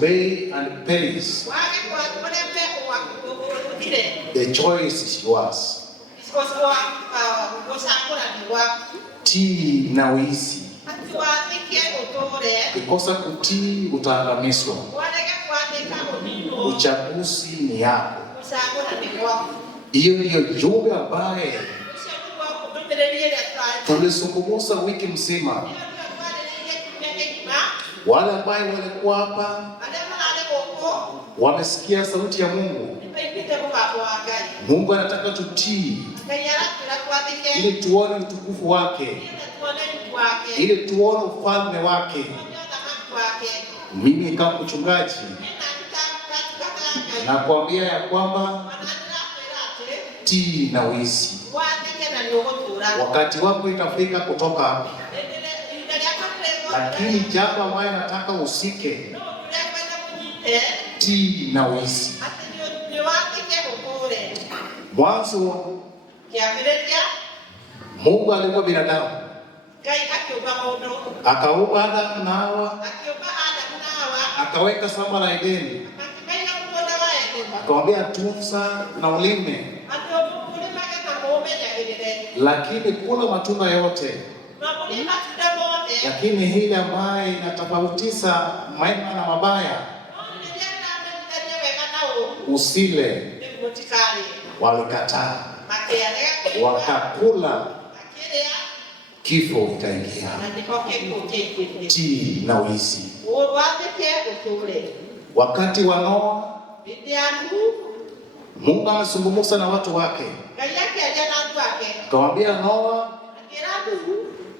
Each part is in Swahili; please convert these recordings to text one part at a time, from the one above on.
disobey and perish, the choice is yours. Tii na uisi. Ukikosa kutii utaangamizwa. Uchaguzi ni yako. Hiyo ndiyo jumbe ambaye tulisungumuza wiki mzima. Wale ambao walikuwa hapa wamesikia sauti ya Mungu. Mungu anataka tutii ili tuone utukufu wake, ili tuone ufalme wake. Mimi kama mchungaji nakwambia ya kwamba tii na uisi. Wakati wako itafika kutoka hapa, lakini jambo ambayo nataka usike, tii na uisi. Mwanzo Mungu aliumba binadamu, akaumba Adamu na Hawa, akaweka shamba la Edeni, akamwambia tunza na ulime, lakini kula matunda yote, lakini hili ambaye inatofautisha mema na mabaya usile. Walikataa, wakakula, kifo ikaingia. Tii na uisi. Wakati wa Noa, Mungu amezungumza na watu wake, akamwambia Noa,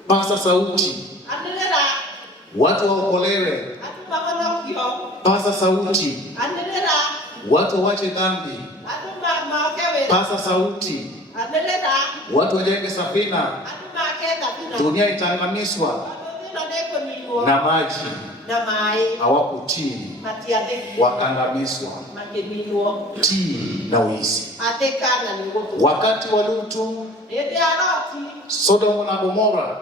paza sauti, watu waokolewe. Paza sauti, watu waache dhambi. Paza sauti, watu wajenge safina. Dunia itaangamizwa na maji. Hawakutii, wakaangamizwa. Tii na uisi. Wakati wa Lutu, Sodoma na Gomora,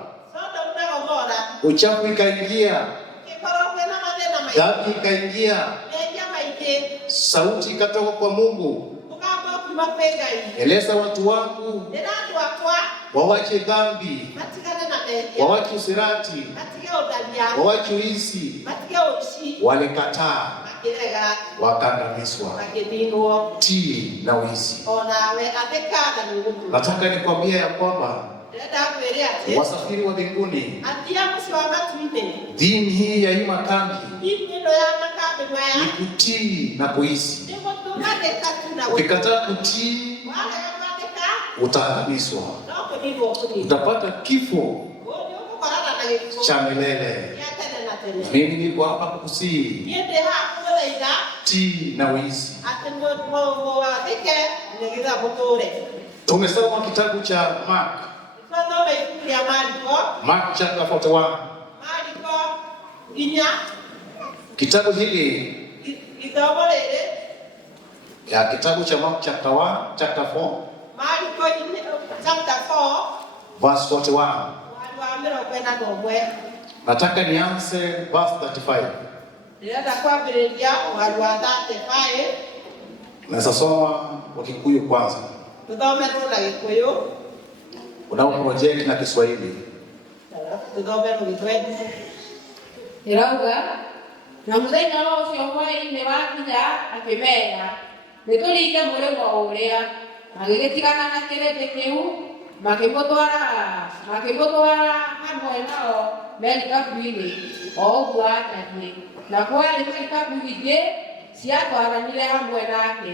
uchafu ikaingia, dhambi ikaingia. Sauti ikatoka kwa Mungu, eleza watu wangu wawache dhambi, wawache usirati, wawache uisi. Walikataa, wakaangamizwa. Tii na uisi. Nataka nikwambie ya kwamba wasafiri wa mbinguni, dini hii ya hii makambi ni kutii na kuisi. Ukikataa kutii, utaangamizwa, utapata kifo cha milele. Mimi niko hapa kukusii, tii na uisi. Tumesoma kitabu cha Mark chapter 41. Kitabu hili ya kitabu cha Mark chapter 4 verse 41. Nataka nianze verse 35. Nasoma kwa Kikuyu kwanza. Unao project na Kiswahili. Irauga na muthenya ucio hwainĩ wakinya akĩmera nĩtũringe mũrĩmo ũrĩa, agĩgĩtigana na kĩrĩndĩ kĩu, makĩmũtwara hamwe nao merikabu-inĩ o ũguo atariĩ, na kwarĩ merikabu ingĩ ciatwaranire hamwe nake.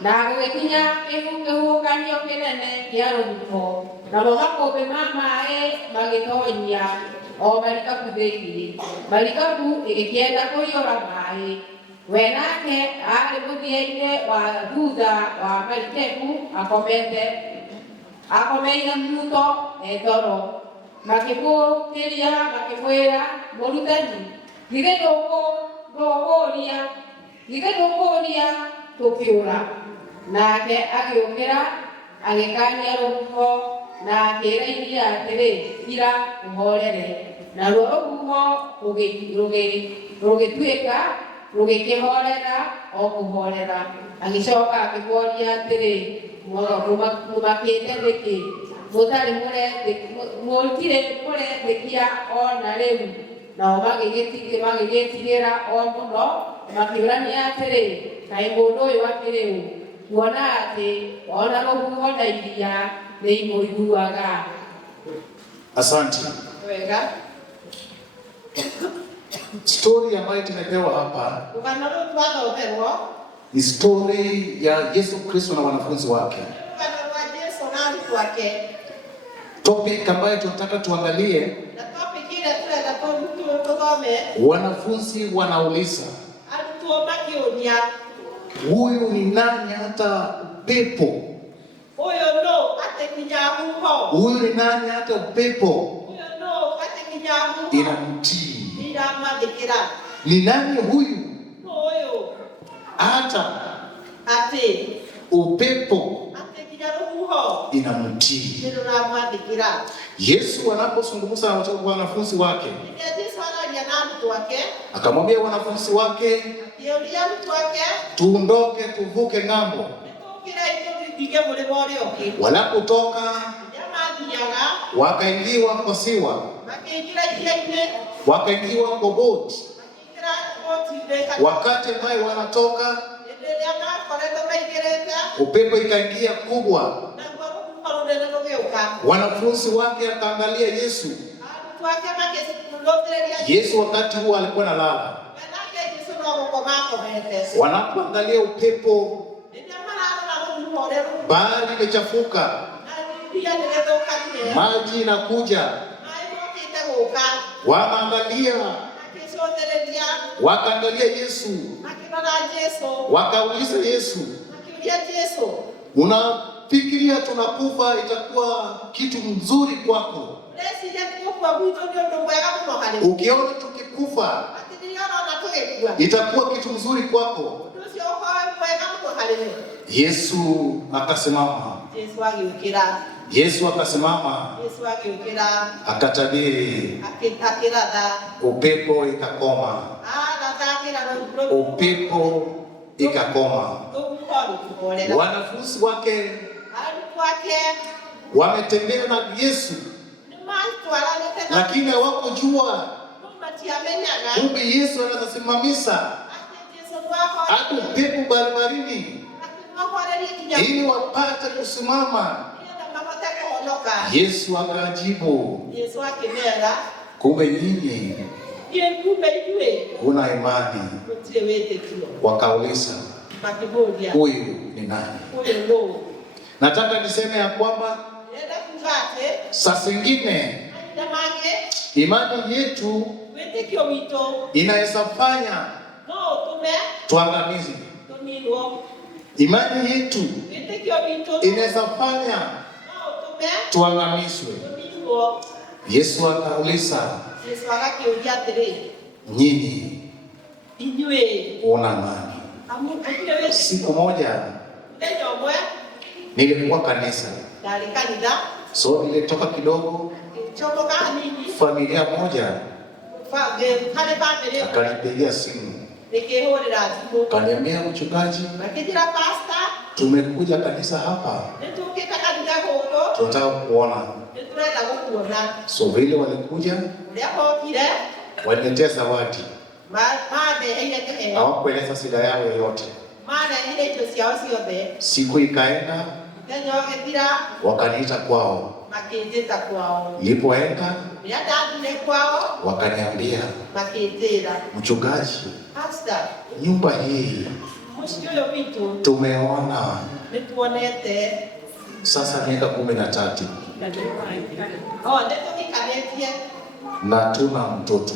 Na gũgĩkinya kĩhuhũkanio kĩnene kĩa rũhuho, namo makũmbĩ ma maĩ magĩtonyia o marikabu thĩinĩ. Marikabu ĩgĩkĩenda kũiyũra maĩ, we nake arĩ mũthia-inĩ wa thutha wa marikabu akomeire muto toro. Makĩmũkĩria makĩmwĩra, mũrutani, githĩ ndũkũũria tũkĩũra? Nake agĩũkĩra agĩkania rũhuho na akĩĩra iria atĩrĩ, ira ũhorere. Naruo rũhuho rũgĩtuĩka rugikihorera o kuhorera agicoka akĩmoria atĩrĩ mũmakĩte nĩkĩ mũtarĩ mũretĩkia ona rĩu nao magĩgĩtigĩra o mũno makĩũrania atĩrĩ kaĩ mũndũ ũyũ akĩrĩ ũ kuona atĩ ona rũhuho na iria nĩimũiguaga. Asante. Wega. Story ambayo tumepewa hapa ni story ya Yesu Kristo na wanafunzi wake. Topic ambayo tunataka tuangalie, wanafunzi wanauliza, huyu ni nani hata upepo? Huyu ni nani hata upepo inamtii? Ni nani huyu hata upepo inamtii? Yesu anapozungumza na wanafunzi wake akamwambia wanafunzi wake, tuondoke tuvuke ng'ambo. Wanapotoka wakaingiwa kwa ziwa, wakaingiwa kwa boti. Wakati ambao wanatoka, upepo ikaingia kubwa. Wanafunzi wake akaangalia Yesu. Yesu wakati huo alikuwa analala. Wanapoangalia upepo, bahari imechafuka, maji inakuja. Wakaangalia Yesu, wakauliza Yesu, unafikiria tunakufa itakuwa kitu mzuri kwako? Ukiona tukikufa itakuwa kitu mzuri kwako? Yesu akasimama. Yesu akasimama, akatabiri, upepo ikakoma. Upepo ikakoma. Wanafunzi wake wametembea na Yesu, lakini hawakujua kumbe Yesu anasimamisha hata upepo barabarini ili wapate kusimama. Yesu akajibu, kumbe nyinyi una imani. Wakauliza, huyu ni nani? Nataka niseme ya kwamba saa zingine imani yetu inaweza fanya tuangamizi. Imani yetu inaweza fanya tuangamizwe. Yesu akauliza, nyinyi una nani? Siku moja nilikuwa kanisa, so nilitoka kidogo, familia moja akanipigia simu, kaniambia, mchungaji, tumekuja kanisa hapa, tunataka kuona. So vile walikuja, waniletea zawadi. Hawakueleza shida yao yoyote. Siku ikaenda, wakaniita kwao. Nilipoenda, wakaniambia, mchungaji, nyumba hii tumeona sasa miaka 13 na tuna mtoto.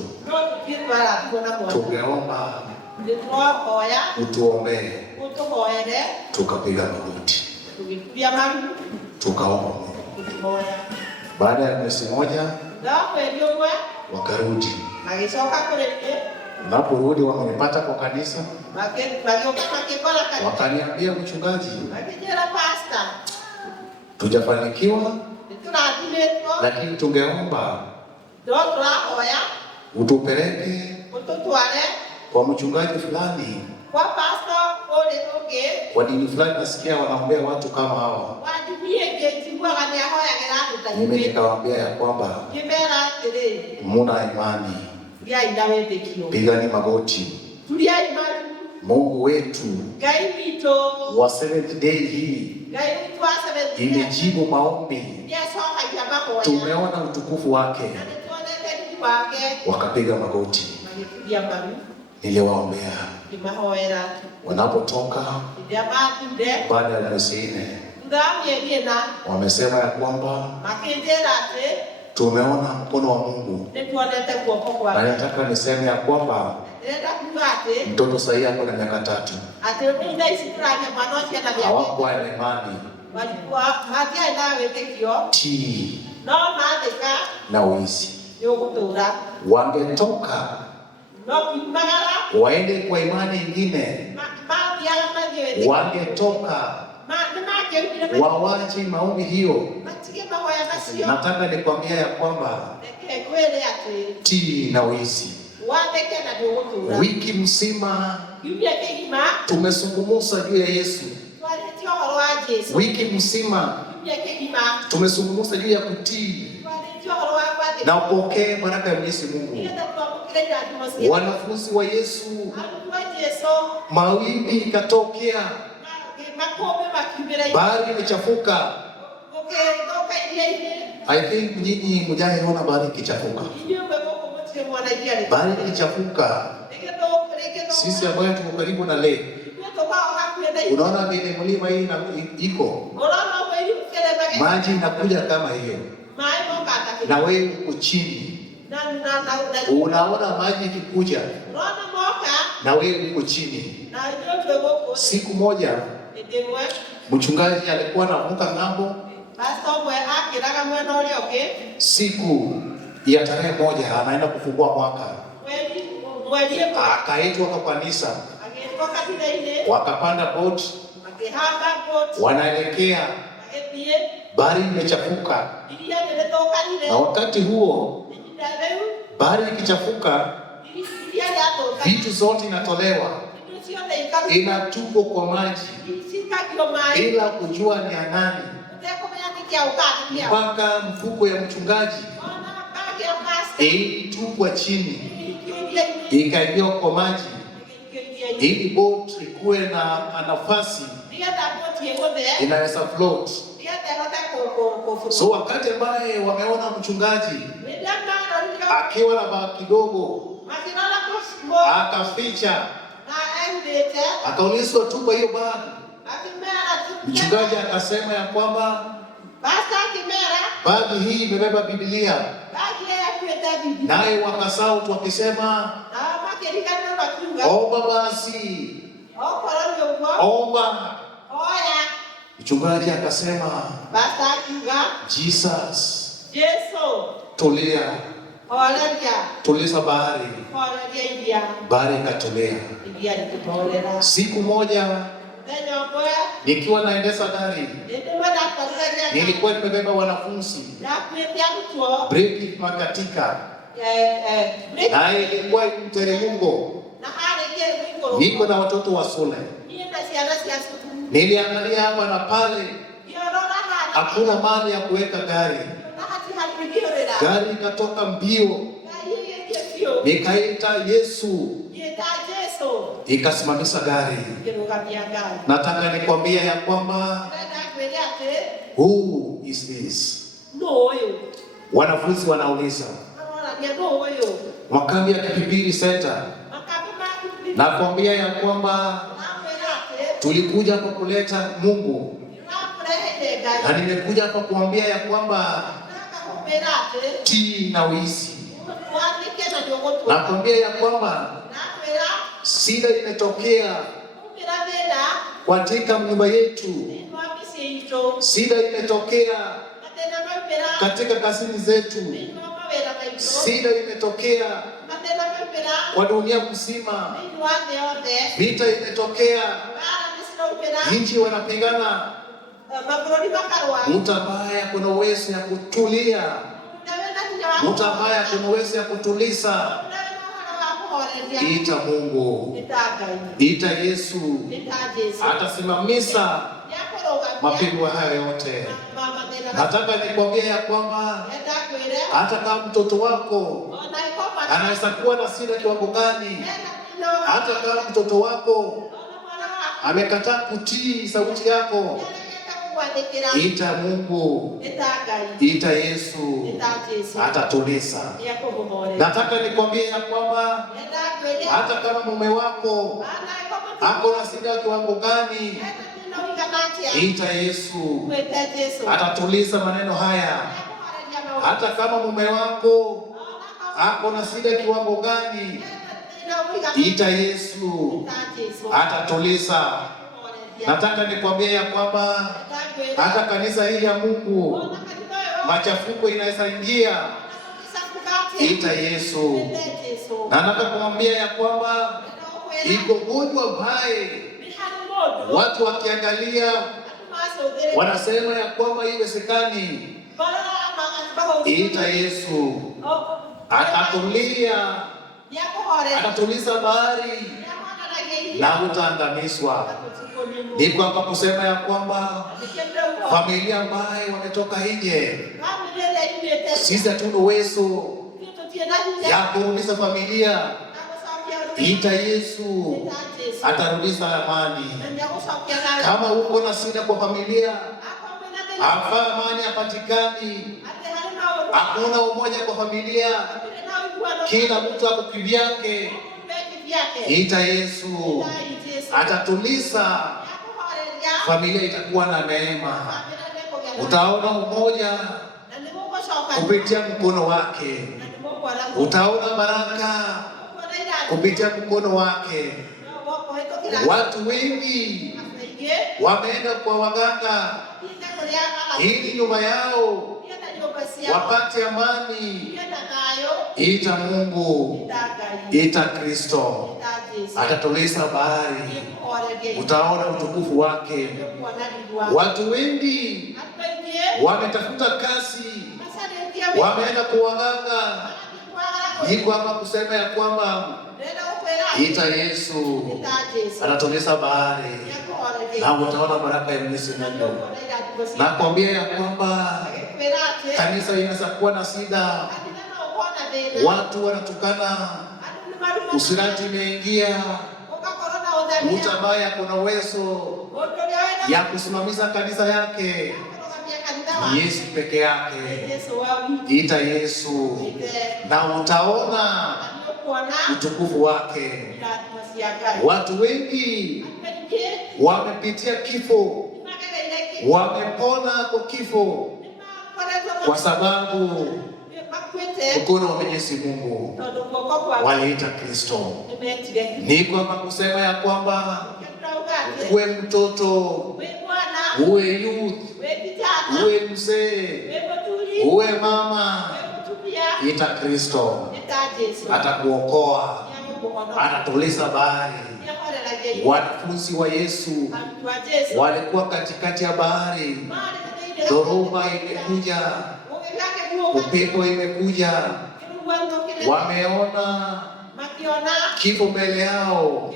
Tungeomba utuombee. Tukapiga magoti, tukaomba Mungu. Baada ya mwezi moja wakarudi. Naporudi wamenipata kwa kanisa, wakaniambia, mchungaji, tujafanikiwa, lakini tungeomba utupeleke kwa mchungaji fulani, kwa pastor ole oge, kwa dini fulani nasikia wanaombea watu kama hawa. Mimi nikawaambia ya kwamba muna imani, pigani magoti. Mungu wetu wa Seventh Day hii imejibu maombi, tumeona utukufu wake. Wakapiga magoti, niliwaombea. Wanapotoka baada ya mwezi 4, wamesema ya kwamba tumeona mkono wa Mungu. Na nataka niseme ya kwamba mtoto sahi hapo na miaka 3. Hawakuwa na imani, tii na wizi. Wangetoka waende kwa imani ingine, wangetoka wawache maombi hiyo. Nataka nikwambia ya kwamba tii na wizi. Wiki mzima tumezungumza juu ya Yesu. Wiki mzima tumezungumza juu ya kutii na upokee baraka ya Mwenyezi Mungu. Wanafunzi wa Yesu, mawimbi ikatokea, bahari imechafuka. I think nyinyi mjaona bahari ikichafuka. Bahari ikichafuka, sisi ambayo tuko karibu na lake, unaona vile mlima hii iko maji inakuja kama hiyo, na wewe uko chini unaona maji ikikuja, na wewe uko chini. Siku moja mchungaji alikuwa anavuka ng'ambo, siku ya tarehe 1 anaenda kufungua mwaka, akaitwa kwa kanisa, wakapanda boat, wanaelekea, bahari imechafuka. Na wakati huo bahari ikichafuka, vitu zote inatolewa, inatupwa kwa maji bila kujua ni ya nani, mpaka mfuko ya mchungaji ilitupwa chini, ikaingia kwa maji ili boat ikuwe na nafasi inaweza float. So wakati ambaye wameona mchungaji akiwa na bagi kidogo, akaficha, akaulizwa tupa hiyo bagi. Mchungaji akasema ya kwamba bagi hii imebeba Biblia. Naye wakasauti wakisema, omba basi, omba. Mchungaji akasema, Jesus, tulia, tuliza bahari. Bahari ikatulia. Siku moja nikiwa naendesha gari, nilikuwa nimebeba wanafunzi, breki makatika, na ilikuwa mteremko, niko na watoto wa shule. Niliangalia hapa na pale, hakuna mahali ya kuweka gari. Gari ikatoka mbio, nikaita Yesu, ikasimamisha gari. Nataka nikwambia ya kwamba who is this? Wanafunzi wanauliza, makambi ya Kipipiri Center. Nakwambia ya kwamba tulikuja kwa kuleta Mungu, na nimekuja hapa kuambia ya kwamba tii na wizi. Nakwambia ya kwamba shida imetokea katika nyumba yetu, shida imetokea katika kazini zetu, shida imetokea kwa dunia mzima, vita imetokea, nchi wanapigana. Mtu ambaye kuna uwezo ya kutulia, mtu ambaye kuna uwezo ya kutuliza, ita Mungu, ita Yesu, atasimamisha mapigo hayo yote. Nataka nikwambie ya kwamba hata kama mtoto wako anaweza kuwa na shida kiwango gani, hata kama mtoto wako amekataa kutii sauti yako, ita Mungu, ita Yesu, atatuliza. Nataka nikwambie ya kwamba hata kama mume wako ako na shida kiwango gani, ita Yesu, atatuliza maneno haya. Hata kama mume wako ako na shida kiwango gani, ita Yesu, atatuliza. Nataka nikwambie ya kwamba hata kanisa hii ya Mungu machafuko inaweza ingia, ita Yesu. Na nataka kuambia ya kwamba iko gonjwa mbaya, watu wakiangalia wanasema ya kwamba iwezekani, ita Yesu, atatulia, atatuliza bahari na utaangamizwa. Niko hapa kusema ya kwamba familia ambaye wametoka nje, sisi hatuna uwezo ya kurudisha familia, ita Yesu, atarudisha amani. Kama uko na shida kwa familia, hapa amani hapatikani, hakuna umoja kwa familia, kila mtu ako kivyake, ita Yesu, atatuliza. Familia itakuwa na neema, utaona umoja kupitia mkono wake, utaona baraka kupitia mkono wake. Watu wengi wameenda kwa waganga ili nyumba yao wapate amani. Ita Mungu, ita Kristo, atatuliza bahari, utaona utukufu wake. Watu wengi wametafuta kazi, wameenda kwa waganga. Niko hapa kusema ya kwamba ita Yesu, atatuliza bahari na utaona baraka ya Mwenyezi Mungu. Nakwambia ya kwamba kanisa inaweza kuwa na shida, watu wanatukana, usirati imeingia, mtu ambaye ako na uwezo ya kusimamisha kanisa yake Yesu peke yake. Ita Yesu na utaona utukufu wake. Watu wengi wamepitia kifo, wamepona kwa kifo kwa sababu mkono wa Mwenyezi Mungu waliita Kristo. Niko hapa kusema ya kwamba uwe mtoto, uwe youth, uwe mzee, uwe mama, ita Kristo, atakuokoa, atatuliza bahari. Wanafunzi wa Yesu walikuwa katikati ya bahari, dhoruba imekuja, upepo imekuja, wameona kifo mbele yao,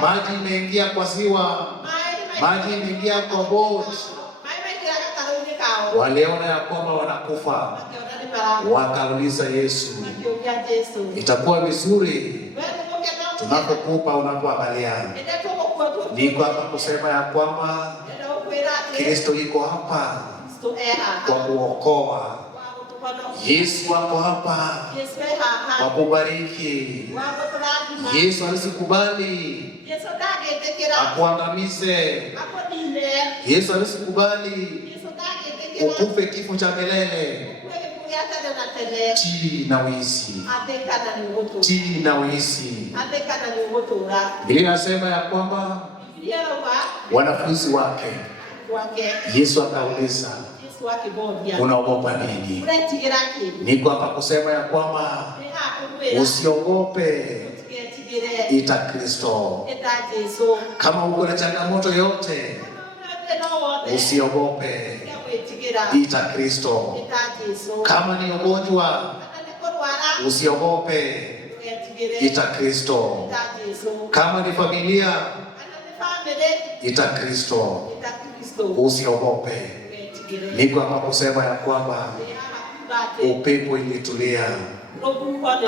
maji imeingia kwa ziwa, maji imeingia kwa boti. Waliona ya kwamba wanakufa, wakauliza Yesu, itakuwa vizuri tunapokupa unapoangalia. Niko hapa kusema ya kwamba Kristo yuko hapa kwa kuokoa. Yesu wako hapa kwa kubariki. Yesu alisikubali akuangamize. Yesu alisikubali ukufe kifo cha milele. Tii na uishi, tii na uishi. Biblia inasema ya kwamba wanafunzi wake, Yesu akauliza, unaogopa nini? Niko hapa kusema ya kwamba usiogope, ita Kristo. Kama uko na changamoto yote, usiogope, ita Kristo. Kama ni ugonjwa, usiogope, ita Kristo. Kama ni familia, ita Kristo. Usiogope. Niko hapa kusema ya kwamba upepo ilitulia.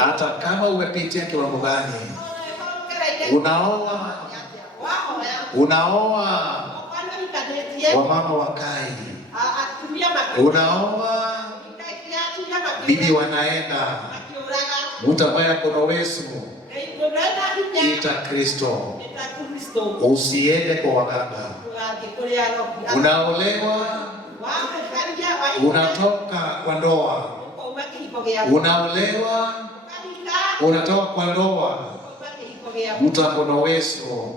Hata kama umepitia kiwango gani, unaoa wamama wakai, unaoa bibi wanaenda, mtu ambaye ako na uwezo, ita Kristo. Usiende kwa waganga. Unaolewa, unatoka kwa ndoa. Unaolewa, unatoka kwa ndoa. Mtu ako na uwezo,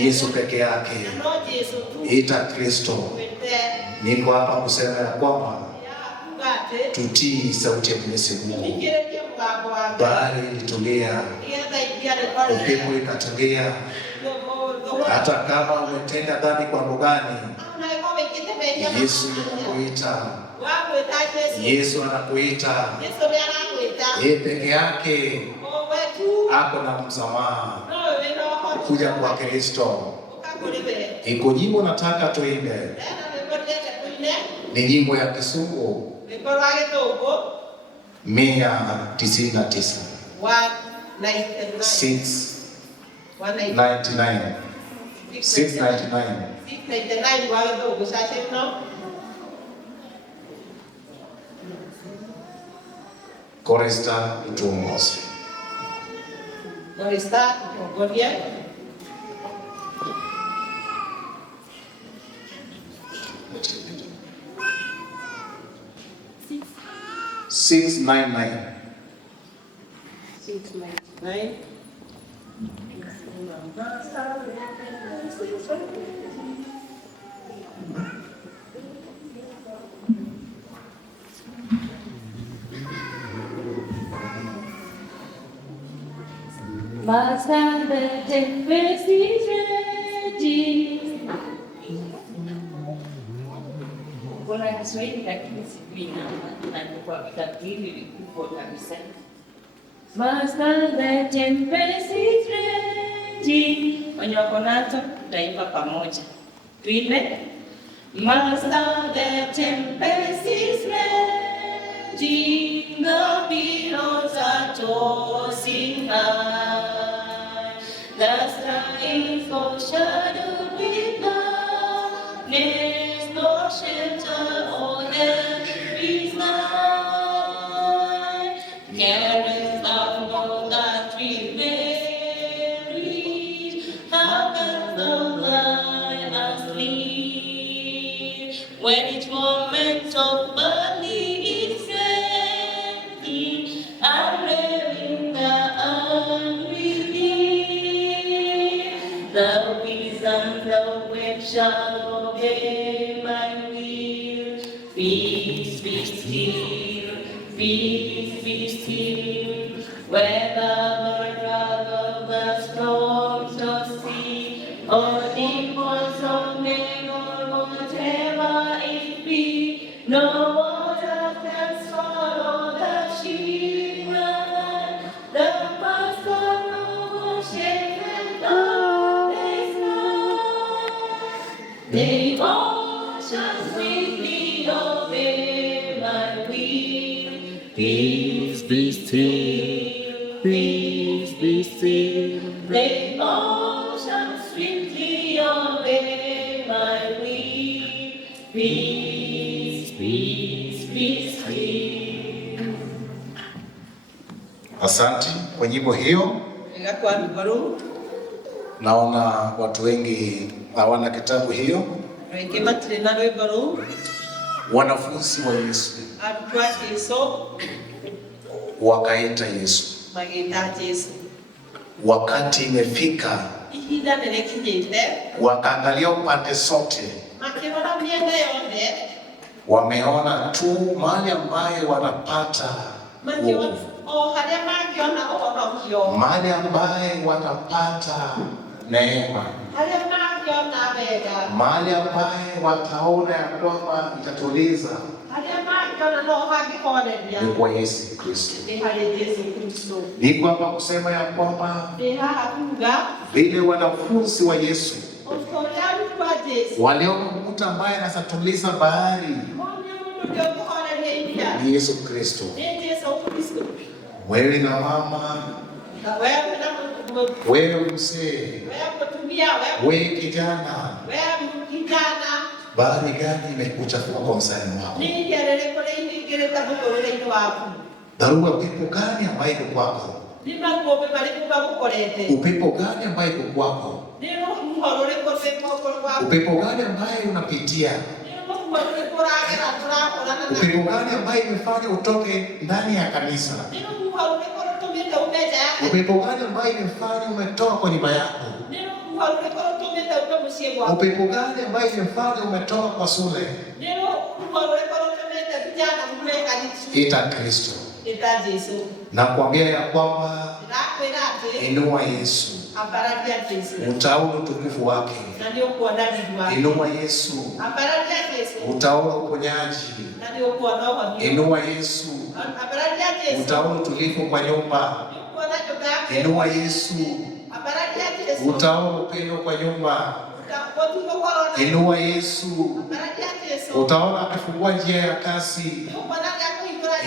Yesu peke yake, ita Kristo. Niko hapa kusema ya kwamba tutii sauti ya Mwenyezi Mungu. Bahari ilitulia, upepo ikatulia. Hata kama umetenda dhambi kwa mbogani, Yesu anakuita. Yesu anakuita. Yeye peke yake ako na msamaha. Kuja kwa Kristo. Iko nyimbo nataka tuimbe. Ni nyimbo ya Kizungu 199. 699. 699 wale dogo sasa no. Koresta Tumos. Koresta Godia. Six nine nine. Basta the tempest ready. Kuna Kiswahili lakini sijui na kwa tafsiri ilikuwa kabisa. Basta the tempest ready. Wenye wako nazo tutaimba pamoja. Tuimbe. Master, the tempest is raging, the billows are tossing high. The sky is overshadowed with darkness, no shelter or help is nigh. Carest thou not that we perish? How can thou guide us lead? When each moment of body is empty, and living the unrelieved, the winds and the waves shall obey my will. Peace be still, peace be still, where the wrath of the storms of sea, or the voice of men, or whatever it be, no water can swallow the shipwreck. The past of ocean and darkness night, they all shall swiftly obey my will. Peace be still, peace be still, they all shall swiftly obey my will. Peace, peace, peace, peace. Asante kwa nyimbo hiyo. Naona watu wengi hawana kitabu hiyo. Wanafunzi wa Yesu wakaita Yesu. Wakati imefika, wakaangalia upande sote, wameona tu mahali ambaye wanapata mahali ambaye watapata neema, mahali ambaye wataona ya kwamba itatuliza, Ni kwa Yesu Kristo. Niko hapa kusema ya kwamba vile wanafunzi wa Yesu waliona mtu ambaye anasatuliza bahari ni Yesu Kristo. Wewe na mama, wewe mzee, wewe kijana, bahari gani imekuchafua kwa msani wako? Dharura upepo gani ambaye iko kwako? Upepo gani ambaye iko kwako? Upepo gani ambaye unapitia? Upepo gani ambaye imefanya utoke ndani ya kanisa? Upepo gani ambaye imefanya umetoka kwa nyumba yako? Upepo gani ambaye imefanya umetoka kwa shule? Ita Kristo. Nakwambia ya kwamba inua Yesu, utaona utukufu wake. Inua Yesu, utaona uponyaji. Inua Yesu, utaona utulivu kwa nyumba. Inua Yesu, utaona upendo kwa nyumba. Inua Yesu, utaona akifungua njia ya kazi.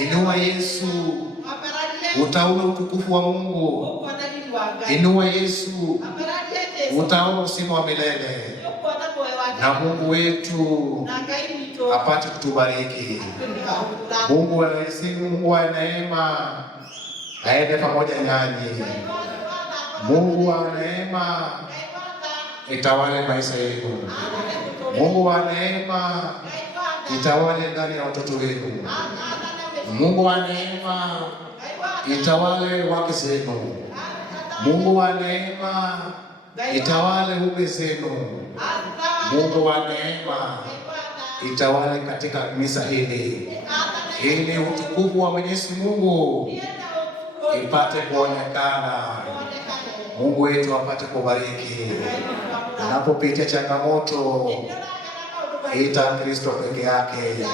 Inua Yesu, utaona utukufu wa Mungu. Inua Yesu, utaona uzima wa milele. Na Mungu wetu apate kutubariki. Mungu wa neema aende pamoja nanyi. Mungu wa neema itawale maisha yenu. Mungu wa neema itawale ndani ya watoto wenu. Mungu wa neema itawale wake zenu. Mungu wa neema itawale ume zenu. Mungu wa neema itawale katika kanisa hili, ili utukufu wa Mwenyezi Mungu ipate kuonekana. Mungu wetu apate kubariki. Unapopitia changamoto, ita Kristo peke yake.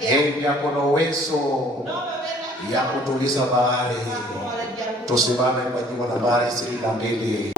Yeye yako na uwezo ya kutuliza bahari. Tusimame kwa jina la nambari 22.